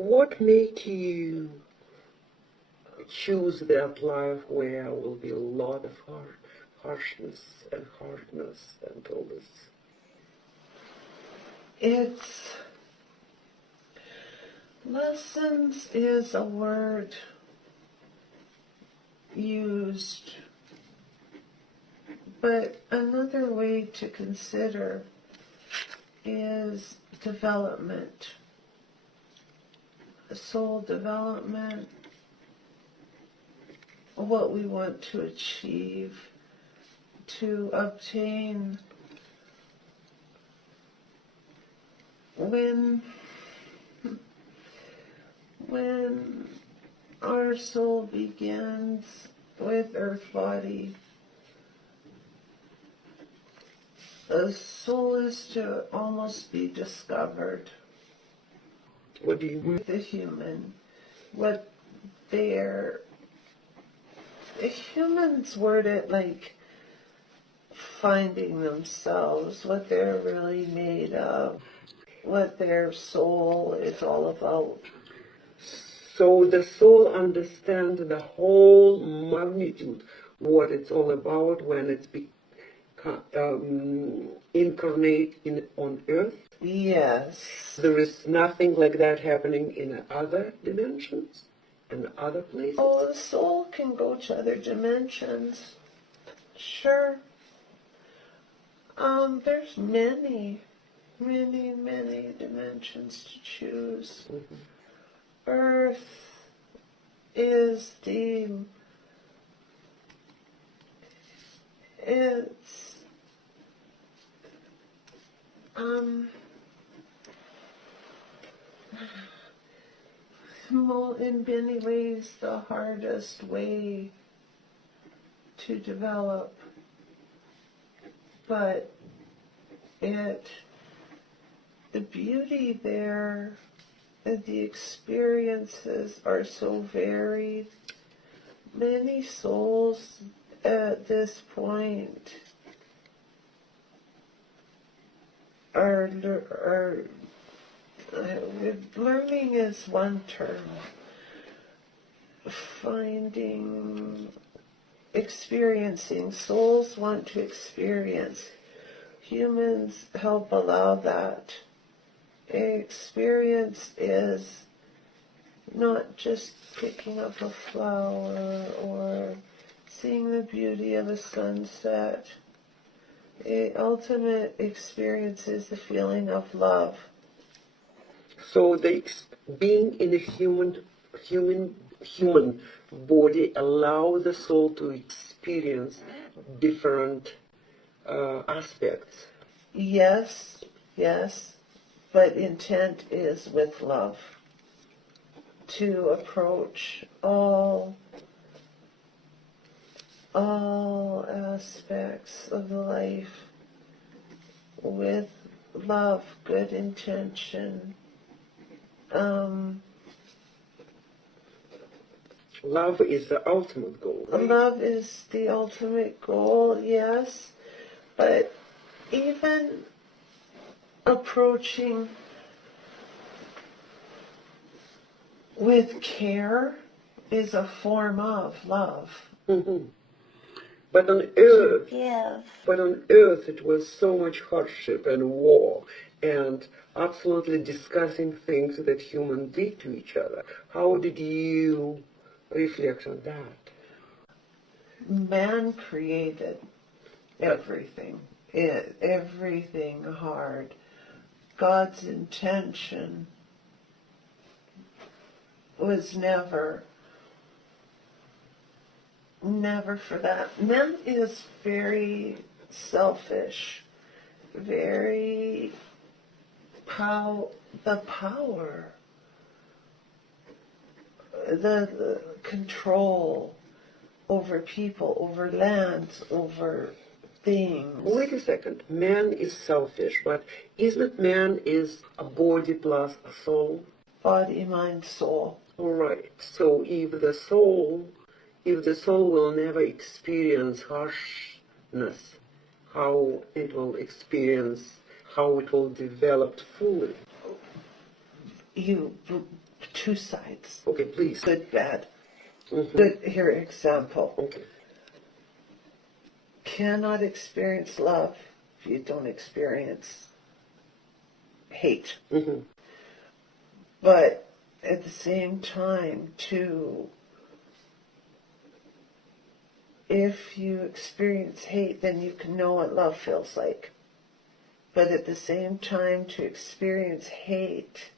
What made you choose that life where will be a lot of harshness and hardness and all this? It's lessons is a word used, but another way to consider is development, soul development, what we want to achieve, to obtain. When our soul begins with earth body, the soul is to almost be discovered. What do you mean? The human, what humans word it like finding themselves, what they're really made of, what their soul is all about. So the soul understands the whole magnitude, what it's all about when it's incarnate on earth. Yes. There is nothing like that happening in other dimensions, in other places. Oh, the soul can go to other dimensions. Sure. There's many dimensions to choose. Mm-hmm. Earth is it's in many ways the hardest way to develop, but the beauty there, the experiences are so varied. Many souls at this point are learning is one term. Experiencing. Souls want to experience. Humans help allow that. Experience is not just picking up a flower or seeing the beauty of a sunset. The ultimate experience is the feeling of love. So being in a human body allows the soul to experience different aspects. Yes, but intent is with love. To approach all aspects of life with love, good intention. Love is the ultimate goal, right? Love is the ultimate goal, yes, but even approaching with care is a form of love. Mm-hmm. But on Earth, it was so much hardship and war and absolutely disgusting things that humans did to each other. How did you reflect on that? Man created everything. Everything hard. God's intention was never for that. Man is very selfish, very the power, the control over people, over lands, over things. Wait a second. Man is selfish, but isn't man is a body plus a soul? Body, mind, soul. All right. So if the soul will never experience harshness, how it will develop fully? two sides. Okay, please. Good, bad. Mm-hmm. Good, here, example. Okay. Cannot experience love if you don't experience hate. Mm-hmm. But at the same time, too, if you experience hate, then you can know what love feels like. But at the same time, to experience hate,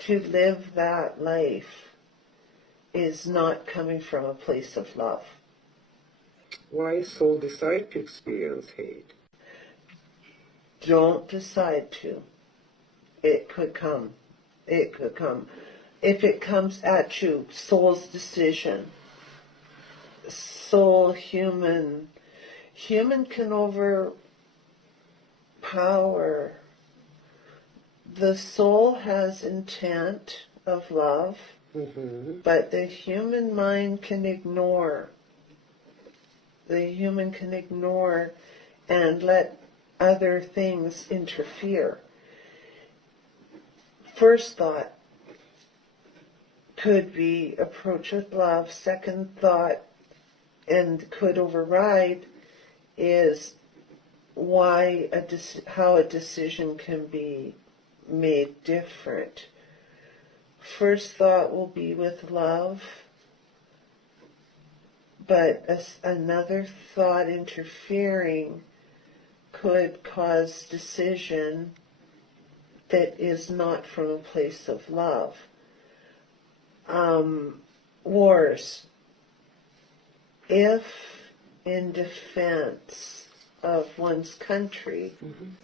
to live that life, is not coming from a place of love. Why soul decide to experience hate? Don't decide to. It could come. It could come. If it comes at you, soul's decision. Soul, human can overpower. The soul has intent of love, Mm-hmm. but the human mind can ignore. The human can ignore and let other things interfere. First thought could be approach with love. Second thought, and could override, is how a decision can be made different. First thought will be with love, but another thought interfering could cause decision that is not from a place of love. Wars. If in defense of one's country, Mm-hmm.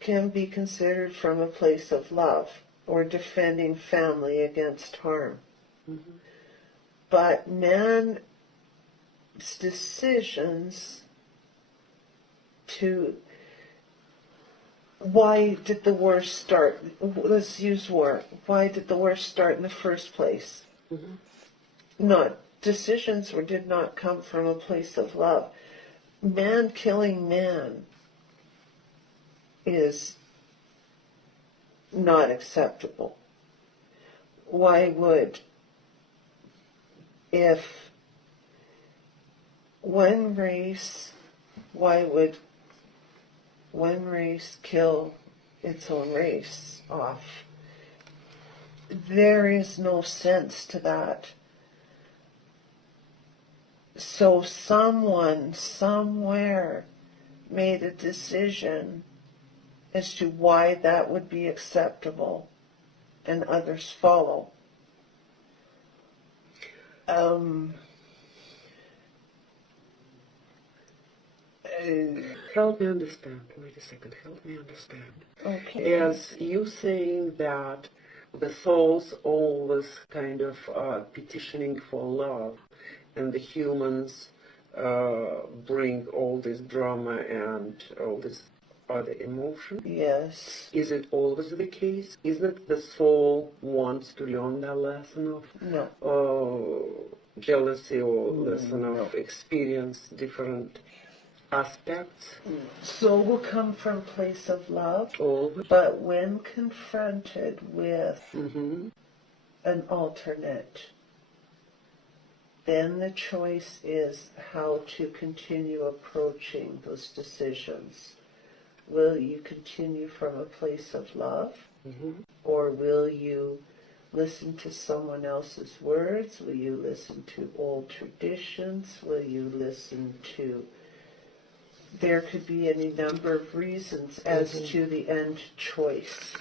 can be considered from a place of love, or defending family against harm. Mm-hmm. But man's decisions to... Why did the war start? Let's use war. Why did the war start in the first place? Mm-hmm. Decisions did not come from a place of love. Man killing man is not acceptable. Why would, if one race, why would one race kill its own race off? There is no sense to that. So someone, somewhere, made a decision as to why that would be acceptable, and others follow. Help me understand. Wait a second. Help me understand. Okay. As you saying that the soul's always kind of petitioning for love, and the humans bring all this drama and all this other emotion. Yes. Is it always the case? Isn't it the soul wants to learn that lesson of jealousy, or lesson of experience different aspects? Soul will come from a place of love, Always. but when confronted with Mm-hmm. an alternate, then the choice is how to continue approaching those decisions. Will you continue from a place of love? Mm-hmm. Or will you listen to someone else's words? Will you listen to old traditions? Will you listen to... There could be any number of reasons as to the end choice.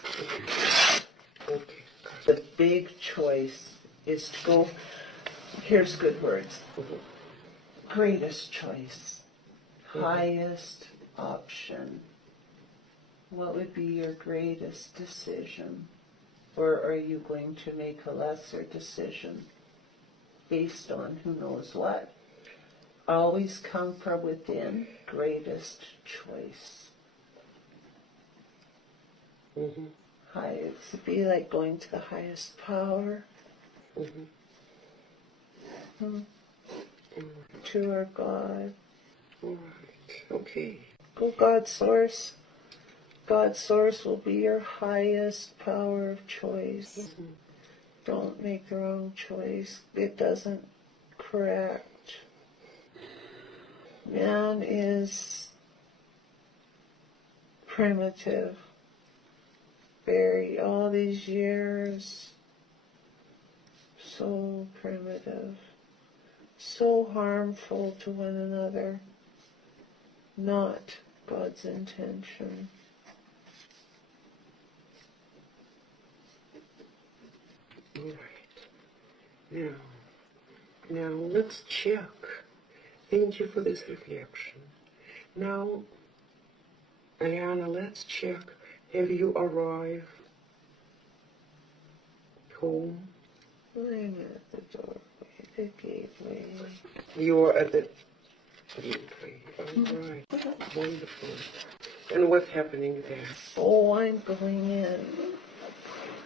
Okay. The big choice is to go... Here's good words. Greatest choice. Highest option. What would be your greatest decision? Or are you going to make a lesser decision based on who knows what? Always come from within. Greatest choice. Mm-hmm. It'd be like going to the highest power. Mm-hmm. To our God. All right. Okay. Go God source. God's source will be your highest power of choice. Mm-hmm. Don't make the wrong choice. It doesn't correct. Man is primitive. All these years, so primitive, so harmful to one another, not God's intention. All right. Now let's check. Thank you for this reflection. Now, Ayana, let's check. Have you arrived home? I'm at the doorway, the gateway. You are at the gateway. All right. Wonderful. And what's happening there? Oh, I'm going in.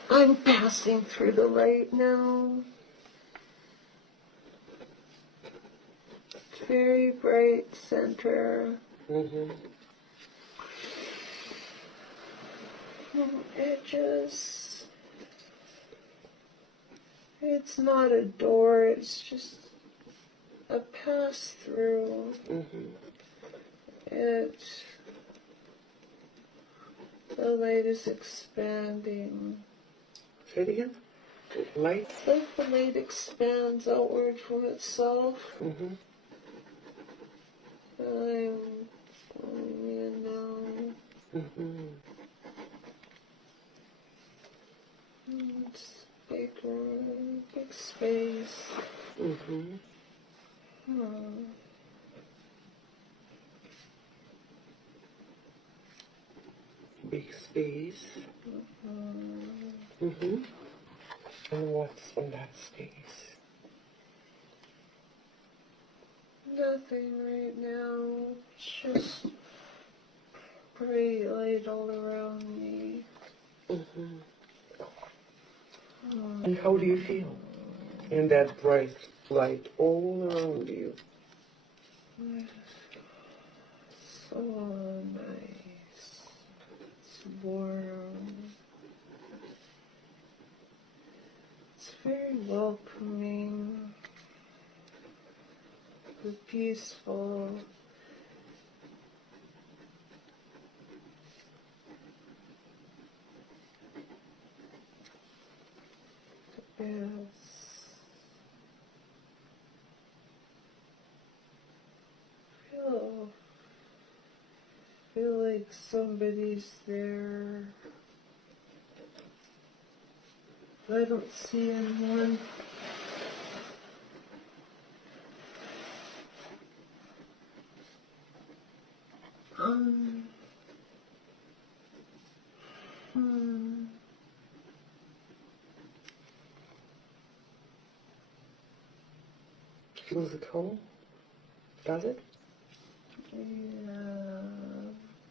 I'm passing through the light now. Very bright center. Mm-hmm. It's not a door, it's just a pass-through. Mm-hmm. The light is expanding. Say it again. Light? It's like the light expands outward from itself. Mm-hmm. I'm going in now. Mm-hmm. It's big room, big space. Mm-hmm. Big space. Mm-hmm. And what's in that space? Nothing right now. It's just bright light all around me. Mm-hmm. And how do you feel in that bright light all around you? So nice. It's warm. It's very welcoming. It's peaceful. Yes. Feel like somebody's there. I don't see anyone. Feels at home? Does it? Yeah,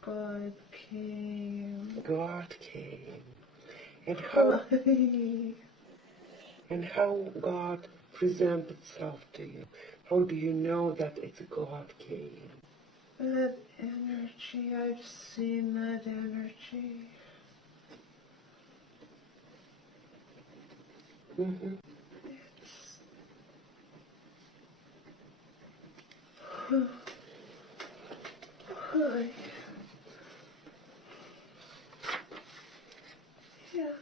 God came. God came. And how and how God presents itself to you? How do you know that it's God came? That energy, I've seen that energy. Mm-hmm. Hi. Yeah.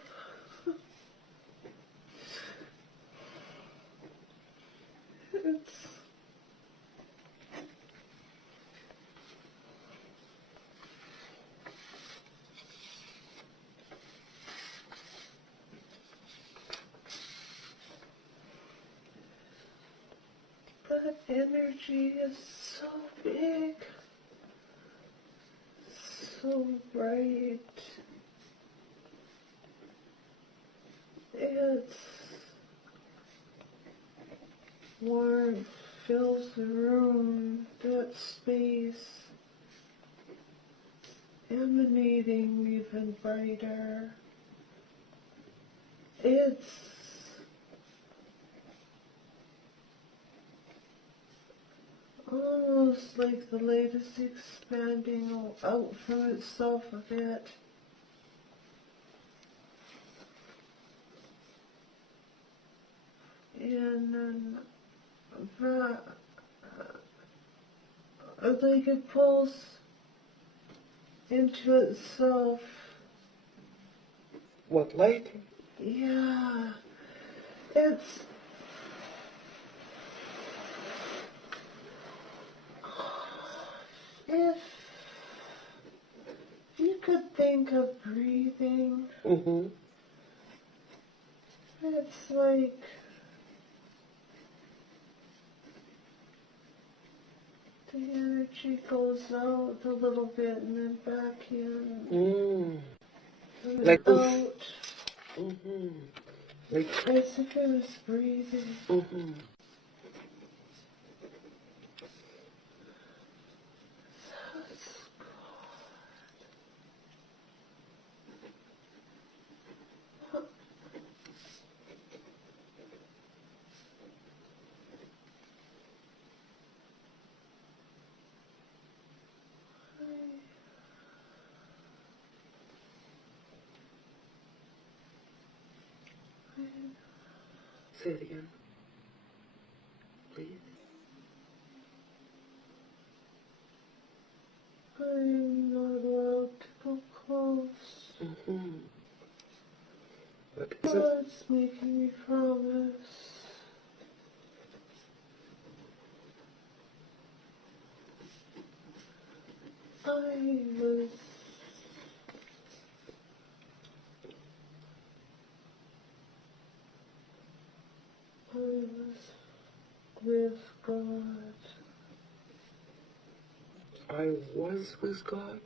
That energy is so big, so bright. Its warmth fills the room, that space, emanating even brighter. It's almost like the light is expanding out from itself a bit. And then that, like it pulls into itself. What, light? Yeah, it's if you could think of breathing, Mm-hmm. it's like the energy goes out a little bit and then back in and then Like this. out. Mm-hmm. Like. As if it was breathing. Mm-hmm. Say it again, please. I'm not allowed to go close. Mm-hmm. But God's making me promise. I was with God. I was with God?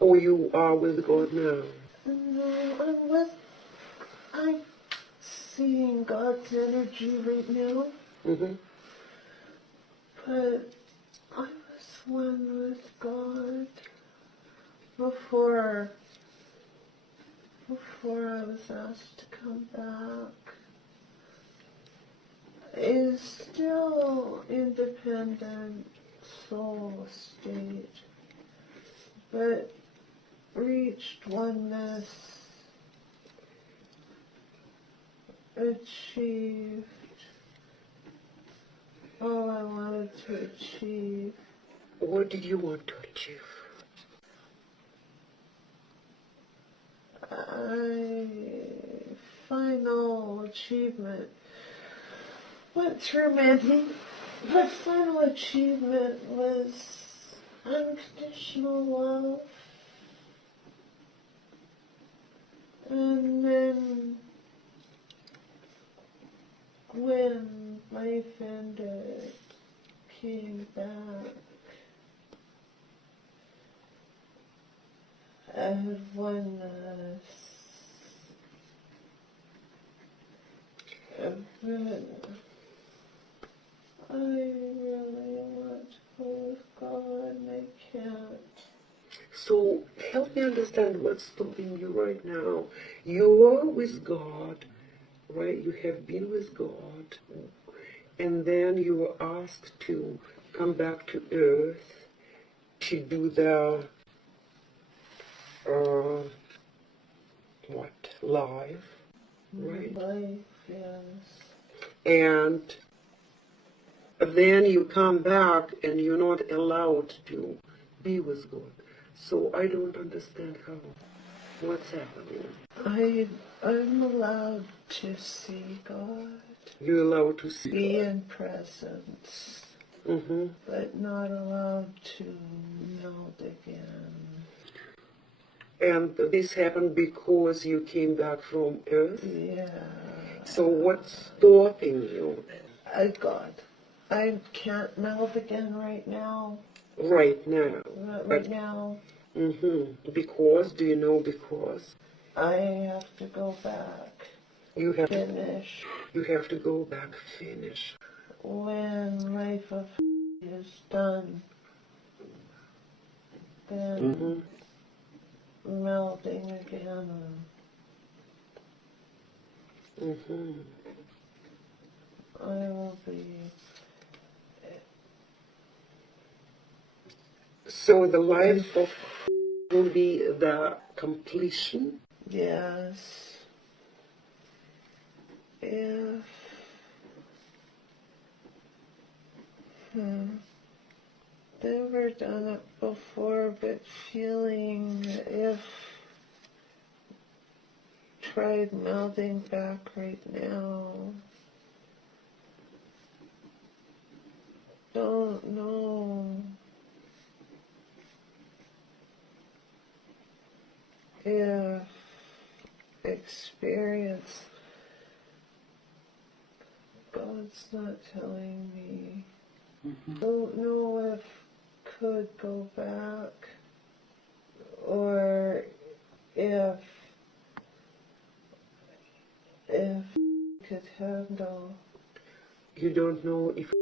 Or you are with God now? No, I'm seeing God's energy right now, Mm-hmm. but I was one with God before I was asked to come back. Is still independent soul state, but reached oneness, achieved all I wanted to achieve. What did you want to achieve? Final achievement went through many, but final achievement was unconditional love. And then when life ended, came back, I had oneness. But I really want to go with God and I can't. So help me understand what's stopping you right now. You are with God, right? You have been with God, and then you were asked to come back to earth to do the life, right? Life, yes. And then you come back and you're not allowed to be with God. So I don't understand what's happening. I'm allowed to see God. You're allowed to see be God. in presence, Mm-hmm. but not allowed to meld again. And this happened because you came back from Earth? Yeah. So what's stopping you? God. I can't meld again right now. Right now. Not right now. Mm-hmm. Because? Do you know because? I have to go back. You have finish. You have to go back, finish. When life of is done, then melding again. Mm-hmm. I will be So the life of will be the completion? Yes. If never done it before, but feeling that if tried melding back right now. Don't know if experience, God's not telling me. Don't know if could go back or if could handle. You don't know if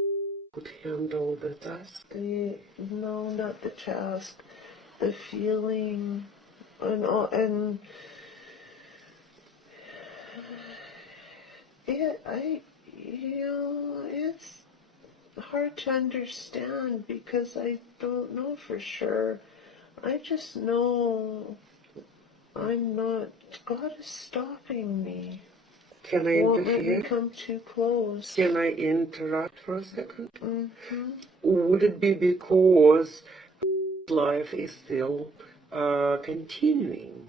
could handle the task? No, not the task. The feeling and it's hard to understand because I don't know for sure. I just know I'm not. God is stopping me. Can I Won't let me interfere? come too close. Can I interrupt for a second? Mm-hmm. Would it be because life is still continuing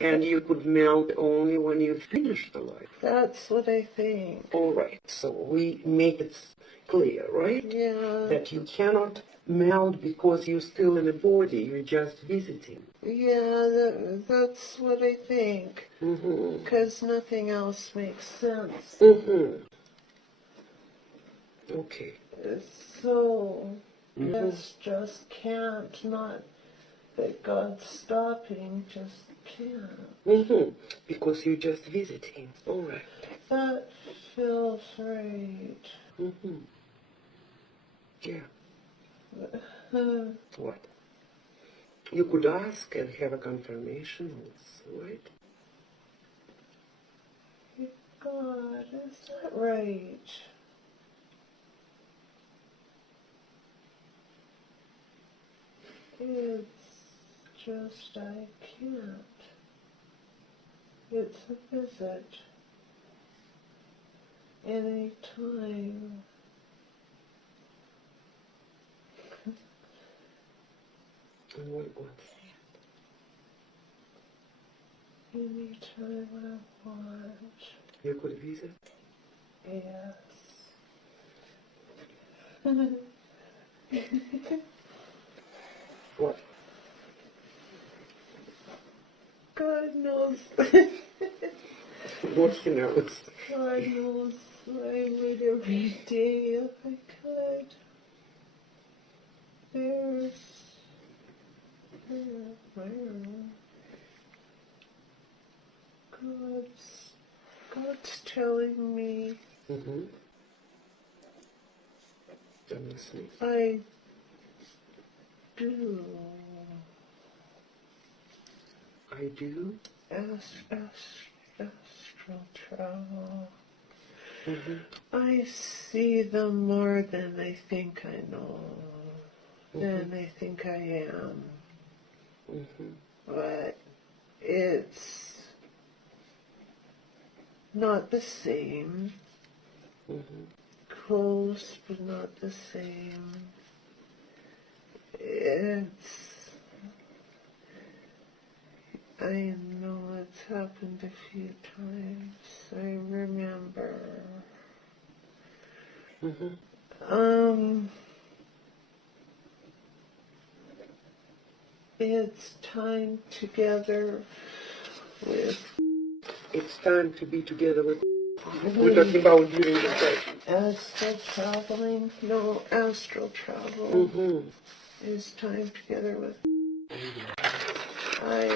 and you could melt only when you finish the life? That's what I think. All right, so we make it clear, right? Yeah. That you cannot melt because you're still in a body, you're just visiting. Yeah, that's what I think. Mm-hmm. Because nothing else makes sense. Mm-hmm. Okay. So, this just can't, not that God's stopping, just can't. Mm-hmm. Because you're just visiting. All right. That feels right. Mm-hmm. Yeah. What? You could ask and have a confirmation also, right? God, is that right? It's just I can't. It's a visit. Anytime. And what's Anytime I want. you could visit? Yes. What? God knows. What he knows. God knows I would every day if I could. There's God's telling me Mm-hmm. I'm listening. I do I do? astral travel. Mm-hmm. I see them more than I think I know, than I think I am. Mm-hmm. But it's not the same. Mm-hmm. Close, but not the same. I know it's happened a few times. I remember. Mm-hmm. It's time together with It's time to be together with. We're talking about during the session. astral traveling. No, astral travel Mm-hmm. is time together with. I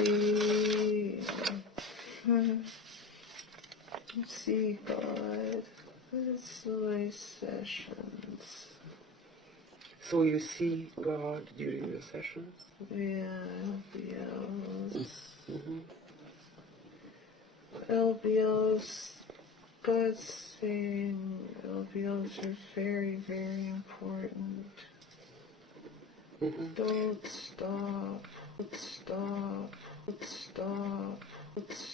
see God. That's my sessions. So you see God during your sessions? Yeah, LBOs. Mm-hmm. LBOs, God's saying LBOs are very, very important. Don't stop. Don't stop. Don't stop. Don't stop.